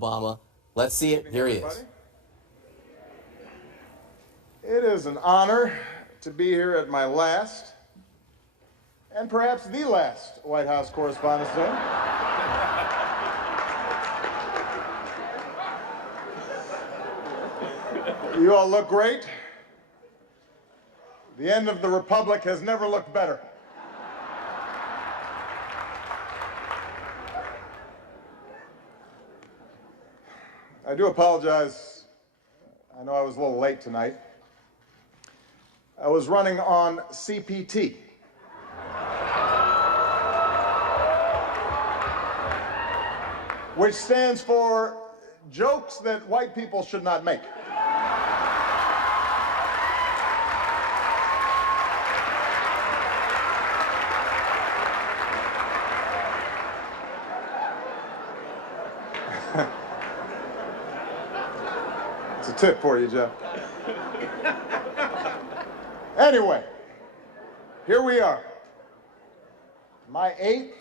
Obama. Let's see it. Here he is. It is an honor to be here at my last, and perhaps the last, White House Correspondents' Day. You all look great. The end of the Republic has never looked better. I do apologize. I know I was a little late tonight. I was running on CPT. Which stands for jokes that white people should not make. It's a tip for you, Jeff. Anyway, here we are. My 8th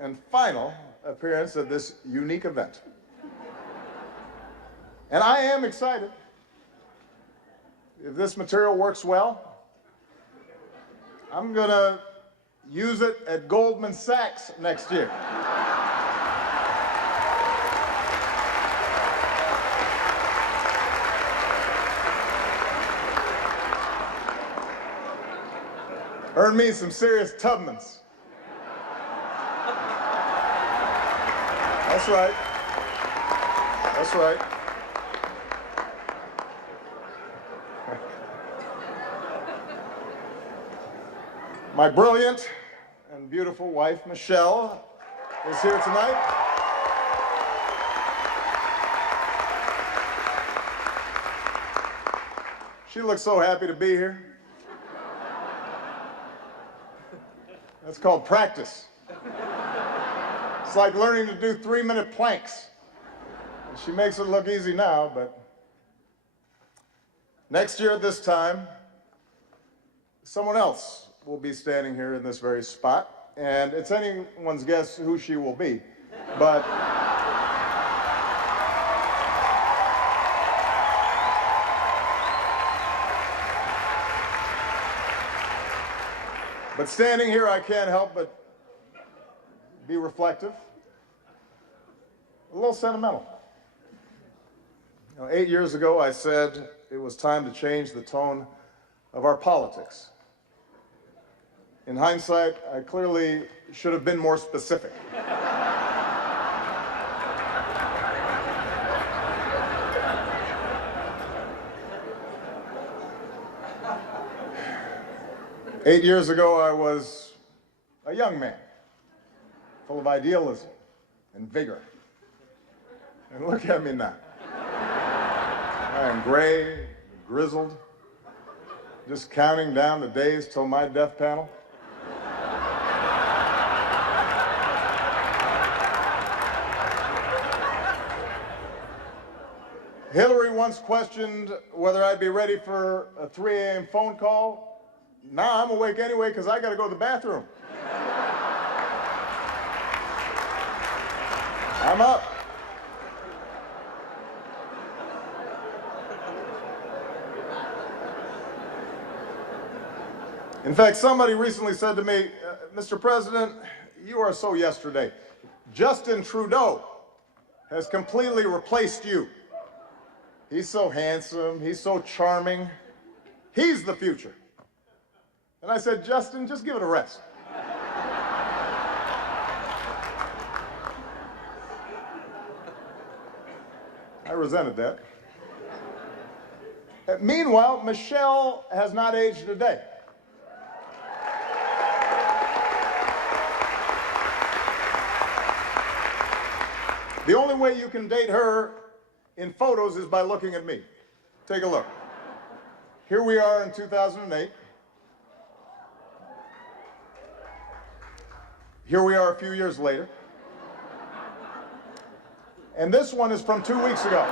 and final appearance at this unique event. And I am excited. If this material works well, I'm gonna use it at Goldman Sachs next year. Earn me some serious Tubmans. That's right. That's right. My brilliant and beautiful wife, Michelle, is here tonight. She looks so happy to be here. That's called practice. It's like learning to do 3-minute planks. She makes it look easy now, but next year at this time, someone else will be standing here in this very spot, and it's anyone's guess who she will be. But standing here, I can't help but be reflective, a little sentimental. 8 years ago, I said it was time to change the tone of our politics. In hindsight, I clearly should have been more specific. Eight years ago, I was a young man, full of idealism and vigor. And look at me now. I am gray, grizzled, just counting down the days till my death panel. Hillary once questioned whether I'd be ready for a 3 a.m. phone call. Now I'm awake anyway because I got to go to the bathroom. I'm up. In fact, somebody recently said to me, Mr. President, you are so yesterday. Justin Trudeau has completely replaced you. He's so handsome. He's so charming. He's the future. And I said, Justin, just give it a rest. I resented that. Meanwhile, Michelle has not aged a day. The only way you can date her in photos is by looking at me. Take a look. Here we are in 2008. Here we are a few years later. And this one is from 2 weeks ago.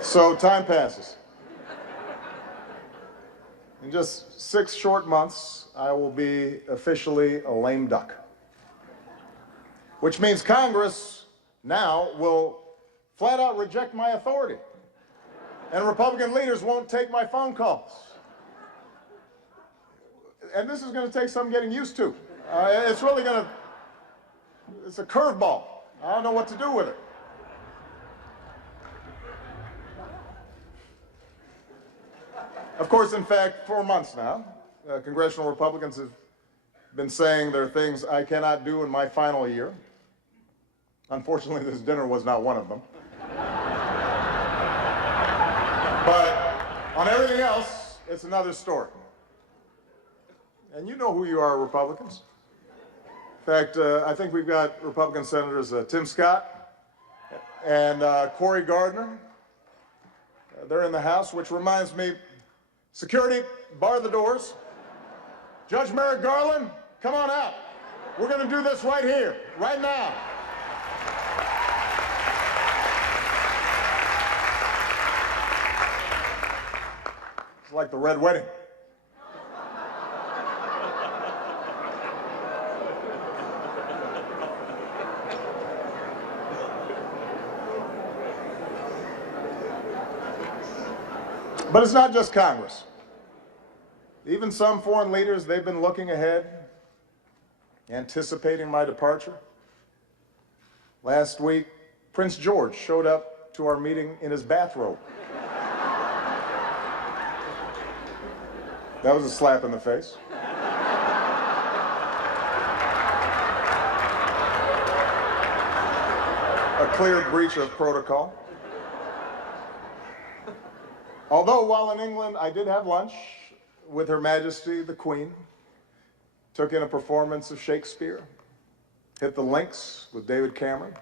So time passes. In just 6 short months, I will be officially a lame duck, which means Congress now will flat out reject my authority, and Republican leaders won't take my phone calls. And this is going to take some getting used to. It's really going to, it's a curveball. I don't know what to do with it. Of course, in fact, 4 months now, congressional Republicans have been saying there are things I cannot do in my final year. Unfortunately, this dinner was not one of them. But on everything else, it's another story. And you know who you are, Republicans. In fact, I think we've got Republican Senators Tim Scott and Cory Gardner. They're in the House, which reminds me, security, bar the doors. Judge Merrick Garland, come on out. We're going to do this right here, right now. It's like the Red Wedding. But it's not just Congress. Even some foreign leaders, they've been looking ahead, anticipating my departure. Last week, Prince George showed up to our meeting in his bathrobe. That was a slap in the face. A clear breach of protocol. Although while in England, I did have lunch with Her Majesty the Queen, took in a performance of Shakespeare, hit the links with David Cameron,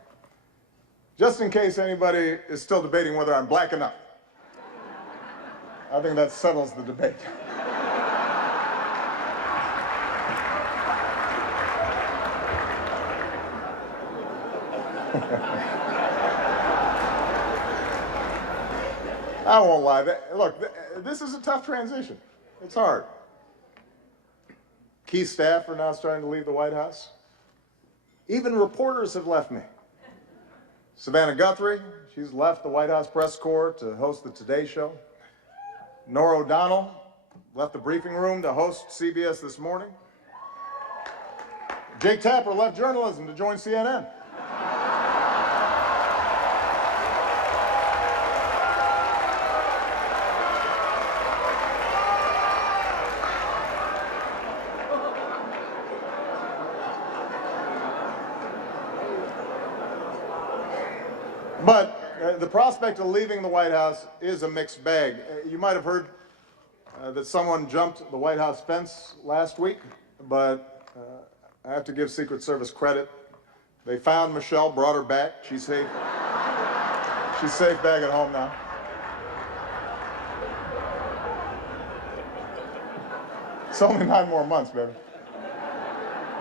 just in case anybody is still debating whether I'm black enough. I think that settles the debate. I won't lie. Look, this is a tough transition. It's hard. Key staff are now starting to leave the White House. Even reporters have left me. Savannah Guthrie, she's left the White House press corps to host the Today Show. Norah O'Donnell left the briefing room to host CBS This Morning. Jake Tapper left journalism to join CNN. But the prospect of leaving the White House is a mixed bag. You might have heard that someone jumped the White House fence last week, but I have to give Secret Service credit. They found Michelle, brought her back. She's safe. She's safe back at home now. It's only 9 more months, baby.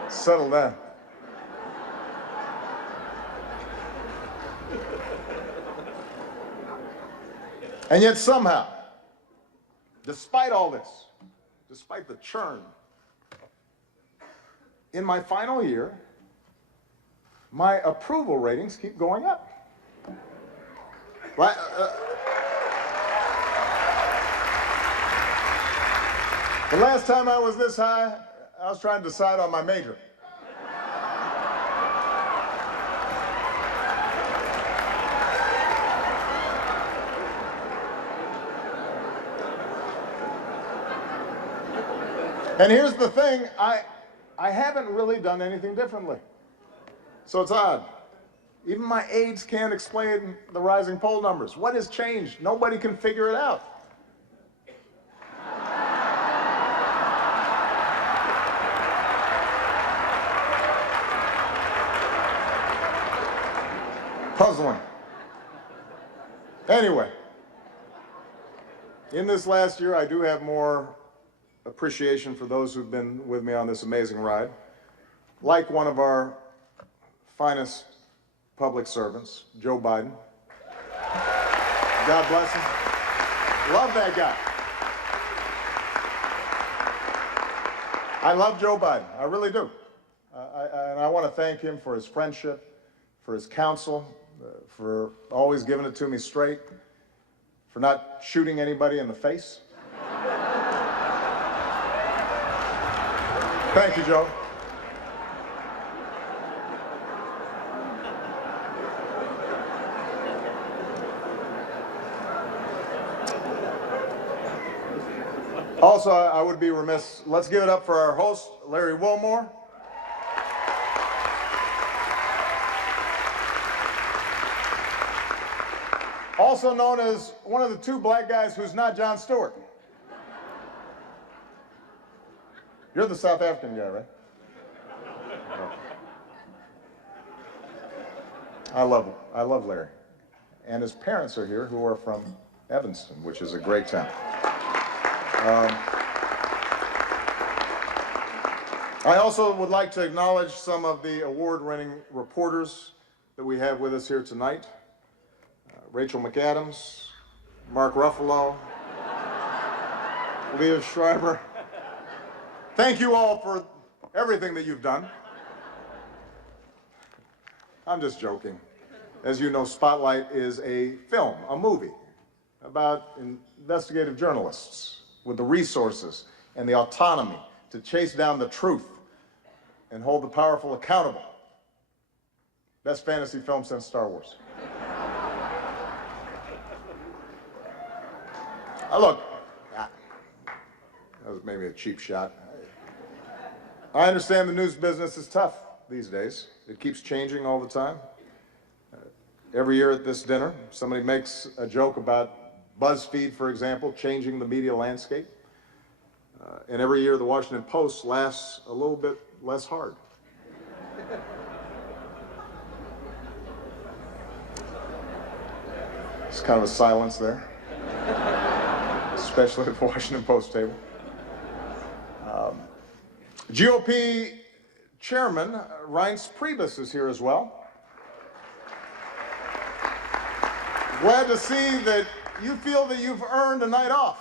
Settle down. And yet somehow, despite all this, despite the churn, in my final year, my approval ratings keep going up. The last time I was this high, I was trying to decide on my major. And here's the thing, I haven't really done anything differently. So it's odd. Even my aides can't explain the rising poll numbers. What has changed? Nobody can figure it out. Puzzling. Anyway, in this last year, I do have more appreciation for those who've been with me on this amazing ride. Like one of our finest public servants, Joe Biden. God bless him. Love that guy. I love Joe Biden. I really do. And I want to thank him for his friendship, for his counsel, for always giving it to me straight, for not shooting anybody in the face. Thank you, Joe. Also, I would be remiss. Let's give it up for our host, Larry Wilmore. Also known as one of the two black guys who's not Jon Stewart. You're the South African guy, right? I love Larry. And his parents are here, who are from Evanston, which is a great town. I also would like to acknowledge some of the award-winning reporters that we have with us here tonight. Rachel McAdams, Mark Ruffalo, Leah Schreiber. Thank you all for everything that you've done. I'm just joking. As you know, Spotlight is a film, a movie, about investigative journalists with the resources and the autonomy to chase down the truth and hold the powerful accountable. Best fantasy film since Star Wars. Look, that was maybe a cheap shot. I understand the news business is tough these days. It keeps changing all the time. Every year at this dinner, somebody makes a joke about BuzzFeed, for example, changing the media landscape. And every year the Washington Post laughs a little bit less hard. It's kind of a silence there, especially at the Washington Post table. GOP Chairman Reince Priebus is here as well. Glad to see that you feel that you've earned a night off.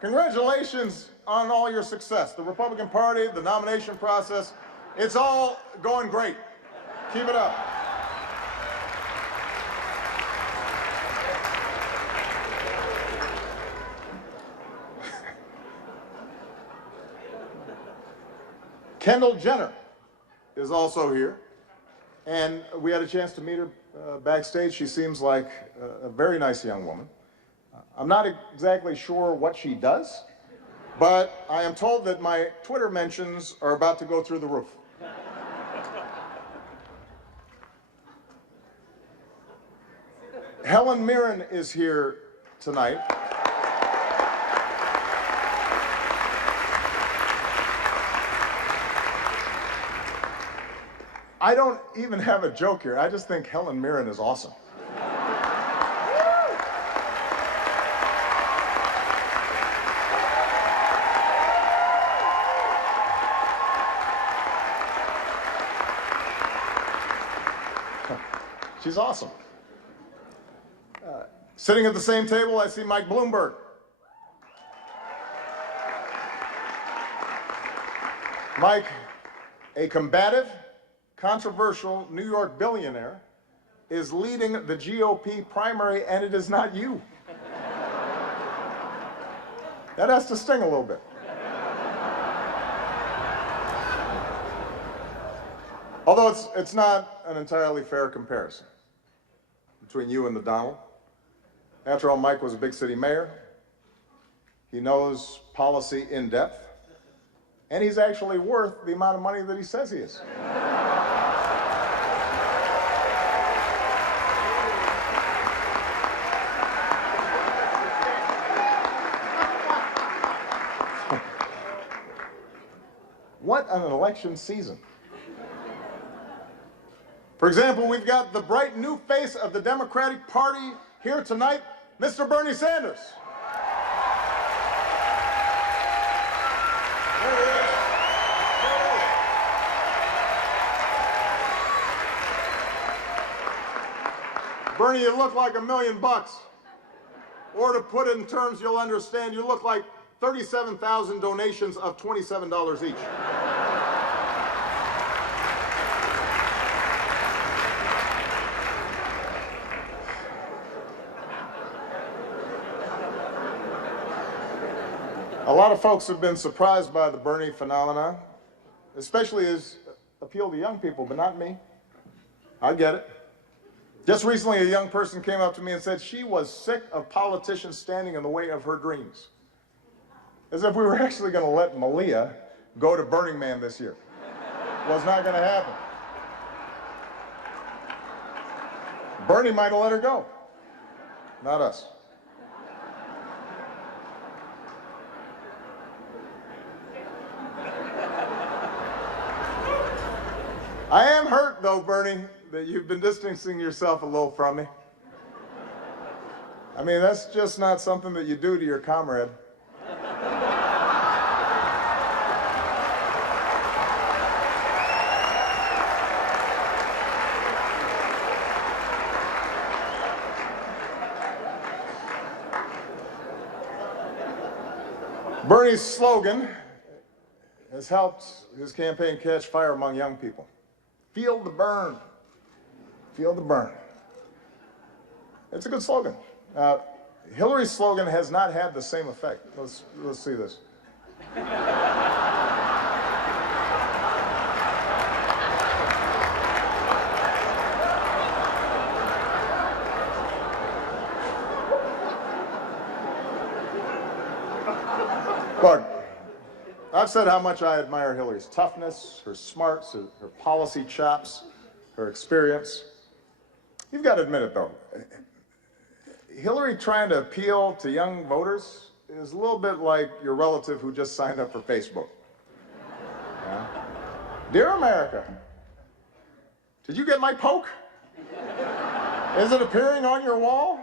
Congratulations on all your success. The Republican Party, the nomination process, it's all going great. Keep it up. Kendall Jenner is also here, and we had a chance to meet her backstage. She seems like a very nice young woman. I'm not exactly sure what she does, but I am told that my Twitter mentions are about to go through the roof. Helen Mirren is here tonight. I don't even have a joke here. I just think Helen Mirren is awesome. She's awesome. Sitting at the same table, I see Mike Bloomberg. Mike, a combative, controversial New York billionaire, is leading the GOP primary, and it is not you. That has to sting a little bit. Although it's not an entirely fair comparison between you and the Donald. After all, Mike was a big city mayor. He knows policy in depth, and he's actually worth the amount of money that he says he is. What an election season. For example, we've got the bright new face of the Democratic Party here tonight, Mr. Bernie Sanders. There he is. Bernie, you look like $1 million. Or to put it in terms you'll understand, you look like 37,000 donations of $27 each. A lot of folks have been surprised by the Bernie phenomena, especially his appeal to young people, but not me. I get it. Just recently, a young person came up to me and said she was sick of politicians standing in the way of her dreams. As if we were actually going to let Malia go to Burning Man this year. Was not going to happen. Bernie might have let her go. Not us. I am hurt, though, Bernie, that you've been distancing yourself a little from me. I mean, that's just not something that you do to your comrade. Bernie's slogan has helped his campaign catch fire among young people. Feel the burn. Feel the burn. It's a good slogan. Hillary's slogan has not had the same effect. Let's see this. Look, I've said how much I admire Hillary's toughness, her smarts, her policy chops, her experience. You've got to admit it, though. Hillary trying to appeal to young voters is a little bit like your relative who just signed up for Facebook. Yeah? Dear America, did you get my poke? Is it appearing on your wall?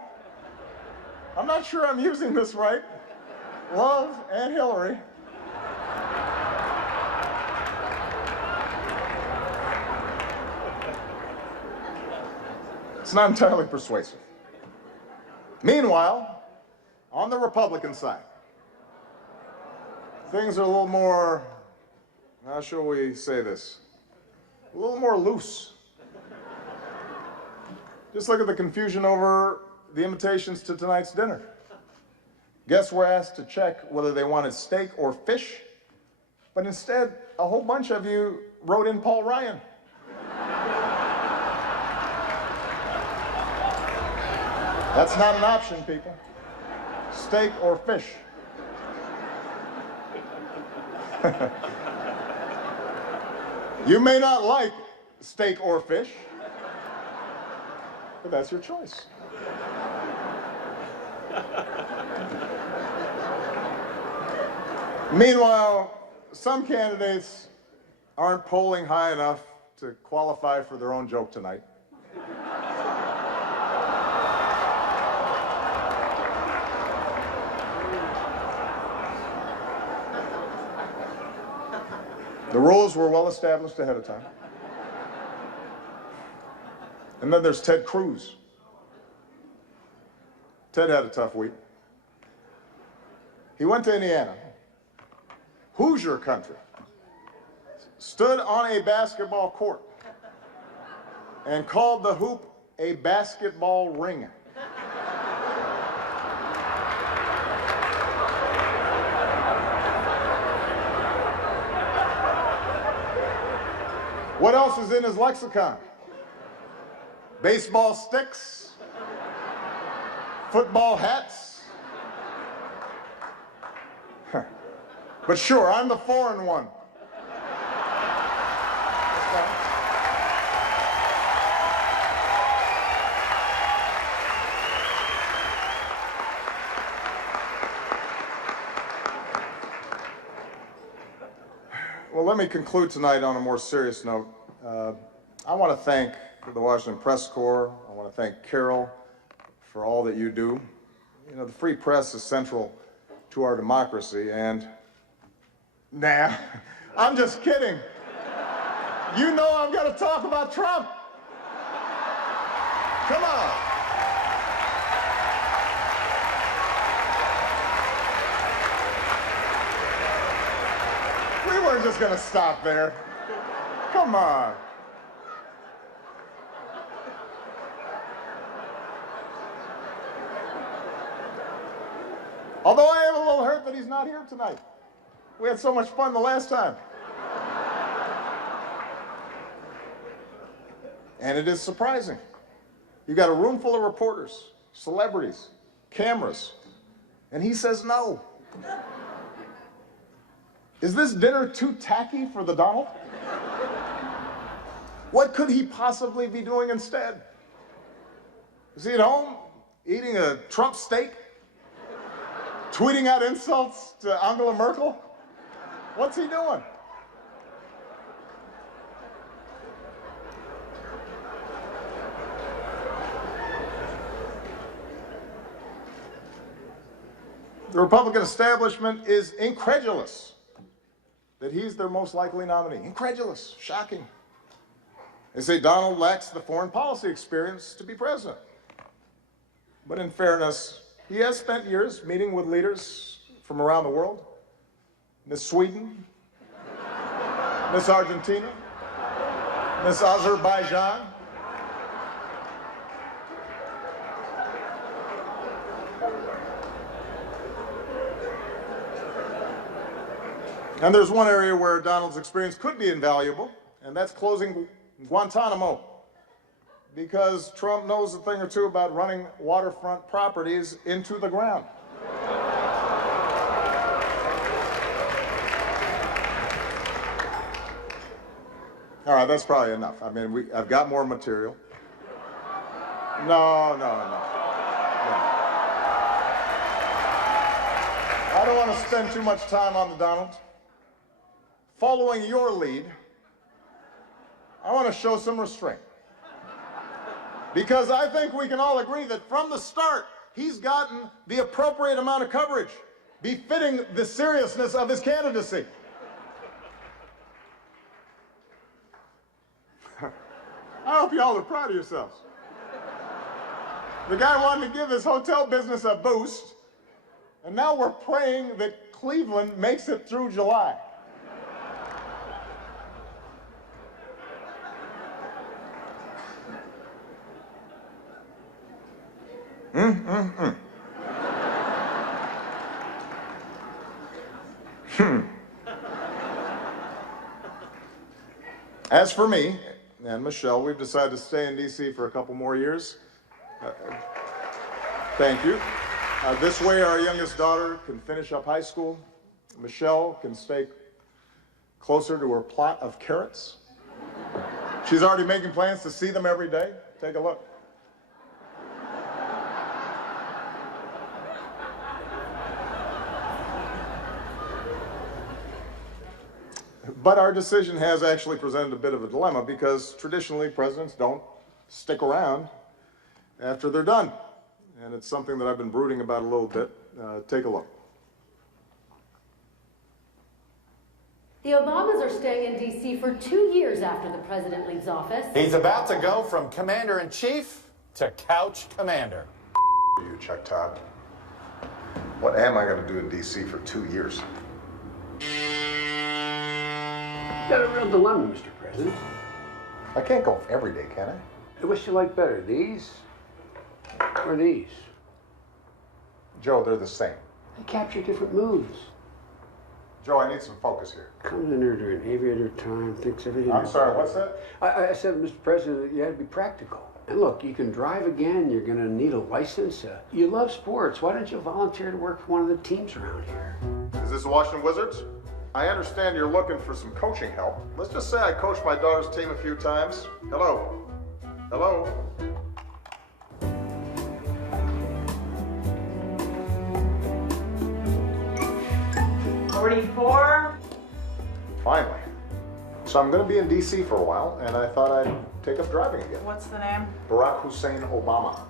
I'm not sure I'm using this right. Love, Aunt Hillary. It's not entirely persuasive. Meanwhile, on the Republican side, things are a little more, how shall we say this, a little more loose. Just look at the confusion over the invitations to tonight's dinner. Guests were asked to check whether they wanted steak or fish, but instead, a whole bunch of you wrote in Paul Ryan. That's not an option, people. Steak or fish. You may not like steak or fish, but that's your choice. Meanwhile, some candidates aren't polling high enough to qualify for their own joke tonight. The rules were well established ahead of time. And then there's Ted Cruz. Ted had a tough week. He went to Indiana, Hoosier country, stood on a basketball court, and called the hoop a basketball ring. What else is in his lexicon? Baseball sticks, football hats. But sure, I'm the foreign one. Well, let me conclude tonight on a more serious note. I want to thank the Washington Press Corps. I want to thank Carol for all that you do. You know, the free press is central to our democracy, and nah, I'm just kidding. You know I'm going to talk about Trump. Come on. weren't just gonna stop there. Come on. Although I am a little hurt that he's not here tonight. We had so much fun the last time. And it is surprising. You got a room full of reporters, celebrities, cameras, and he says no. Is this dinner too tacky for the Donald? What could he possibly be doing instead? Is he at home eating a Trump steak? Tweeting out insults to Angela Merkel? What's he doing? The Republican establishment is incredulous that he's their most likely nominee. Incredulous, shocking. They say Donald lacks the foreign policy experience to be president. But in fairness, he has spent years meeting with leaders from around the world. Miss Sweden, Miss Argentina, Miss Azerbaijan. And there's one area where Donald's experience could be invaluable, and that's closing Guantanamo. Because Trump knows a thing or two about running waterfront properties into the ground. All right, that's probably enough. I mean, I've got more material. No. I don't want to spend too much time on the Donald. Following your lead, I want to show some restraint. Because I think we can all agree that from the start, he's gotten the appropriate amount of coverage, befitting the seriousness of his candidacy. I hope y'all are proud of yourselves. The guy wanted to give his hotel business a boost, and now we're praying that Cleveland makes it through July. As for me and Michelle, we've decided to stay in D.C. for a couple more years. Thank you. This way our youngest daughter can finish up high school. Michelle can stay closer to her plot of carrots. She's already making plans to see them every day. Take a look. But our decision has actually presented a bit of a dilemma because traditionally presidents don't stick around after they're done. And it's something that I've been brooding about a little bit. Take a look. The Obamas are staying in D.C. for 2 years after the president leaves office. He's about to go from commander-in-chief to couch commander. You, Chuck Todd. What am I going to do in D.C. for 2 years? You got a real dilemma, Mr. President. I can't go every day, can I? Which you like better, these or these? Joe, they're the same. They capture different moods. Joe, I need some focus here. Comes in there during aviator time, thinks everything. I'm sorry, what's that? I said, Mr. President, you had to be practical. And look, you can drive again, you're going to need a license. You love sports. Why don't you volunteer to work for one of the teams around here? Is this the Washington Wizards? I understand you're looking for some coaching help. Let's just say I coached my daughter's team a few times. Hello? Hello? $44. Finally. So I'm going to be in D.C. for a while, and I thought I'd take up driving again. What's the name? Barack Hussein Obama.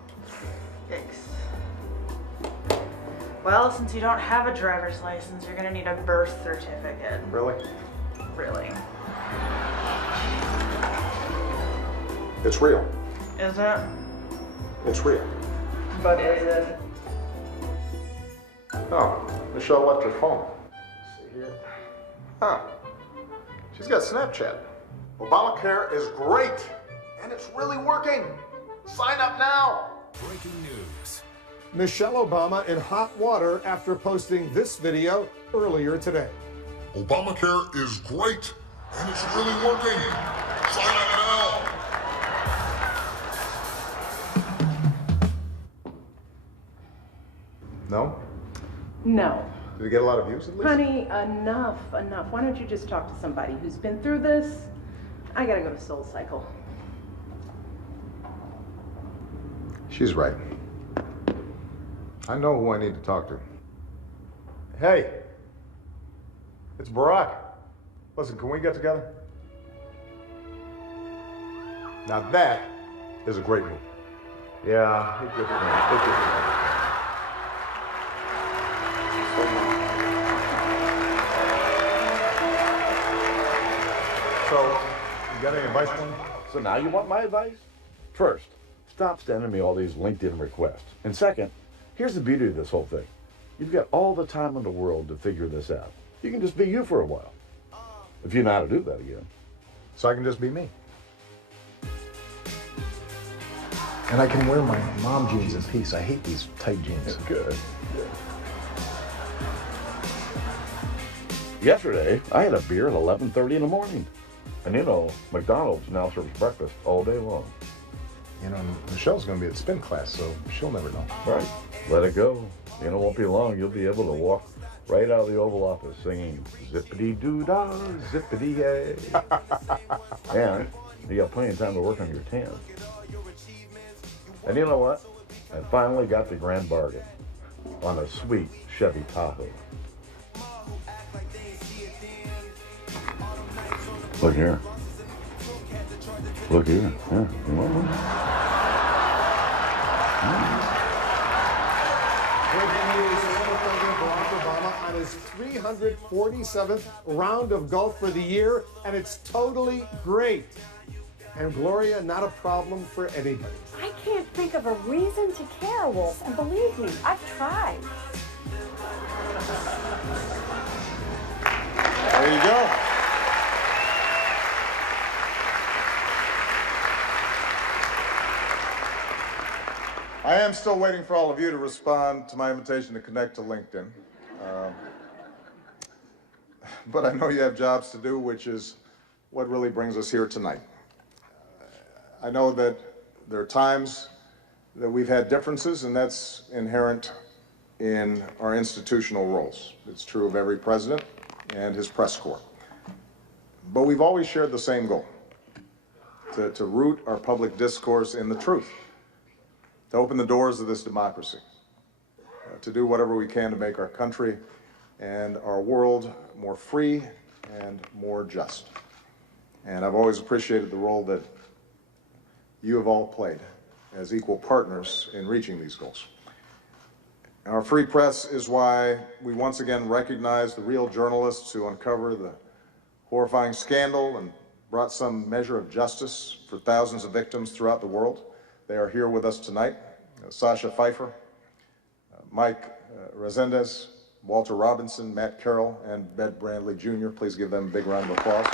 Yikes. Well, since you don't have a driver's license, you're gonna need a birth certificate. Really? Really. It's real. Is it? It's real. But is it? Oh, Michelle left her phone. Let's see here. Huh. She's got Snapchat. Obamacare is great, and it's really working. Sign up now. Breaking news. Michelle Obama in hot water after posting this video earlier today. Obamacare is great, and it's really working. Sign up now. No? No. Did it get a lot of views at least? Honey, enough. Why don't you just talk to somebody who's been through this? I gotta go to Soul Cycle. She's right. I know who I need to talk to. Hey, it's Barack. Listen, can we get together? Now that is a great move. Yeah, it gets me. So, you got any advice for me? So now you want my advice? First, stop sending me all these LinkedIn requests. And second, here's the beauty of this whole thing. You've got all the time in the world to figure this out. You can just be you for a while. If you know how to do that again. So I can just be me. And I can wear my mom jeans in peace. I hate these tight jeans. Good. Yesterday, I had a beer at 11:30 in the morning. And you know, McDonald's now serves breakfast all day long. You know, Michelle's going to be at spin class, so she'll never know. Right. Let it go. You know, it won't be long. You'll be able to walk right out of the Oval Office singing zippity-doo-dah, zippity-yay. And you got plenty of time to work on your tan. And you know what? I finally got the grand bargain on a sweet Chevy Tahoe. Look here. Look here. Yeah. You want one? Breaking news, former President Barack Obama on his 347th round of golf for the year, and it's totally great. And Gloria, not a problem for anybody. I can't think of a reason to care, Wolf, and believe me, I've tried. There you go. I am still waiting for all of you to respond to my invitation to connect to LinkedIn. But I know you have jobs to do, which is what really brings us here tonight. I know that there are times that we've had differences, and that's inherent in our institutional roles. It's true of every president and his press corps. But we've always shared the same goal, to root our public discourse in the truth, to open the doors of this democracy, to do whatever we can to make our country and our world more free and more just. And I've always appreciated the role that you have all played as equal partners in reaching these goals. Our free press is why we once again recognize the real journalists who uncover the horrifying scandal and brought some measure of justice for thousands of victims throughout the world. They are here with us tonight. Sasha Pfeiffer, Mike Resendez, Walter Robinson, Matt Carroll, and Bed Brandley Jr. Please give them a big round of applause.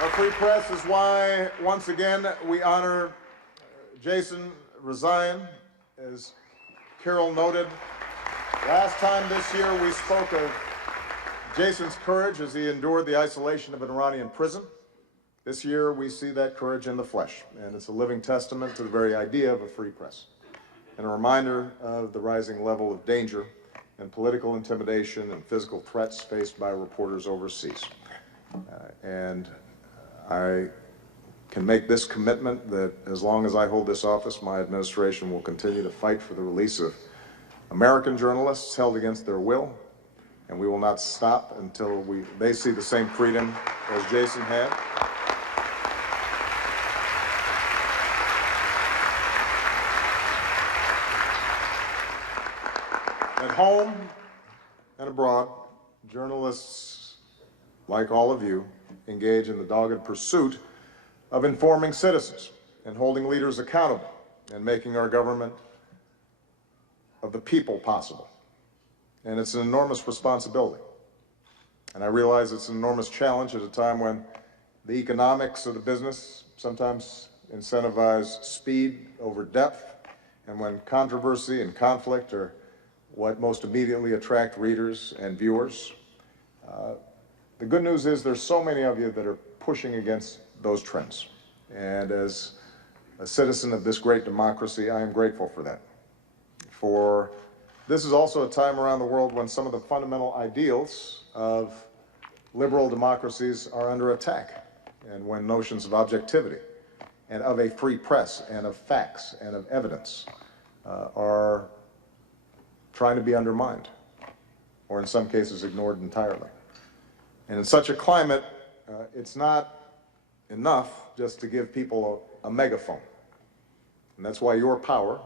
Our free press is why, once again, we honor Jason Rezaian. As Carol noted, last time this year we spoke of Jason's courage as he endured the isolation of an Iranian prison. This year we see that courage in the flesh, and it's a living testament to the very idea of a free press, and a reminder of the rising level of danger and political intimidation and physical threats faced by reporters overseas. And I can make this commitment that as long as I hold this office, my administration will continue to fight for the release of American journalists held against their will, and we will not stop until they see the same freedom as Jason had. At home and abroad, journalists, like all of you, engage in the dogged pursuit of informing citizens and holding leaders accountable and making our government of the people possible. And it's an enormous responsibility. And I realize it's an enormous challenge at a time when the economics of the business sometimes incentivize speed over depth, and when controversy and conflict are what most immediately attract readers and viewers. The good news is there's so many of you that are pushing against those trends. And as a citizen of this great democracy, I am grateful for that. For this is also a time around the world when some of the fundamental ideals of liberal democracies are under attack, and when notions of objectivity and of a free press and of facts and of evidence are trying to be undermined, or in some cases ignored entirely. And in such a climate, it's not enough just to give people a megaphone. And that's why your power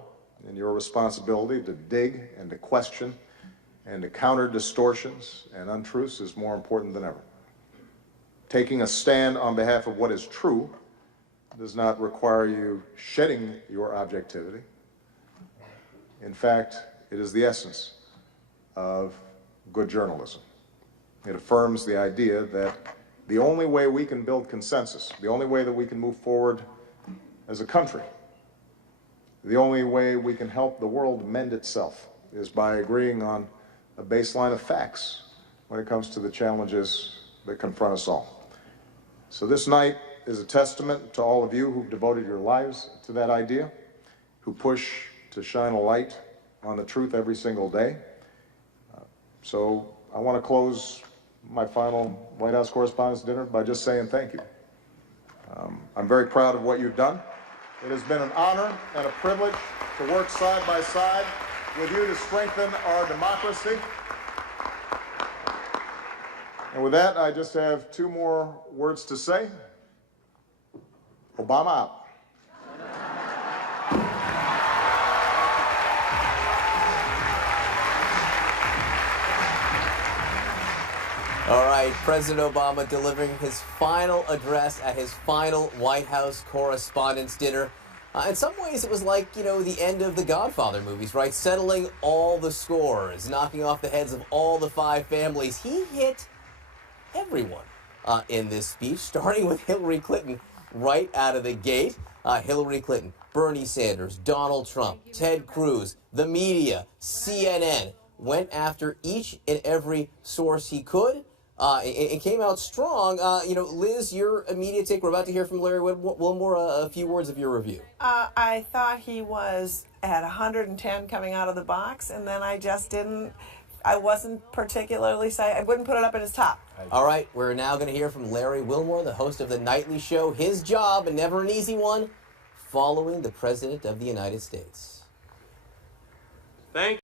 and your responsibility to dig and to question and to counter distortions and untruths is more important than ever. Taking a stand on behalf of what is true does not require you shedding your objectivity. In fact, it is the essence of good journalism. It affirms the idea that the only way we can build consensus, the only way that we can move forward as a country, the only way we can help the world mend itself is by agreeing on a baseline of facts when it comes to the challenges that confront us all. So this night is a testament to all of you who've devoted your lives to that idea, who push to shine a light on the truth every single day. So I want to close my final White House Correspondents' Dinner by just saying thank you. I'm very proud of what you've done. It has been an honor and a privilege to work side by side with you to strengthen our democracy. And with that, I just have two more words to say. Obama out. All right, President Obama delivering his final address at his final White House Correspondents' Dinner. In some ways, it was like, the end of the Godfather movies, right? Settling all the scores, knocking off the heads of all the five families. He hit everyone in this speech, starting with Hillary Clinton right out of the gate. Hillary Clinton, Bernie Sanders, Donald Trump, Ted Cruz, the media, CNN, went after each and every source he could. It came out strong. Liz, your immediate take. We're about to hear from Larry Wilmore. A few words of your review. I thought he was at 110 coming out of the box, and then I wasn't particularly I wouldn't put it up in his top. All right, we're now going to hear from Larry Wilmore, the host of The Nightly Show. His job, and never an easy one, following the President of the United States. Thank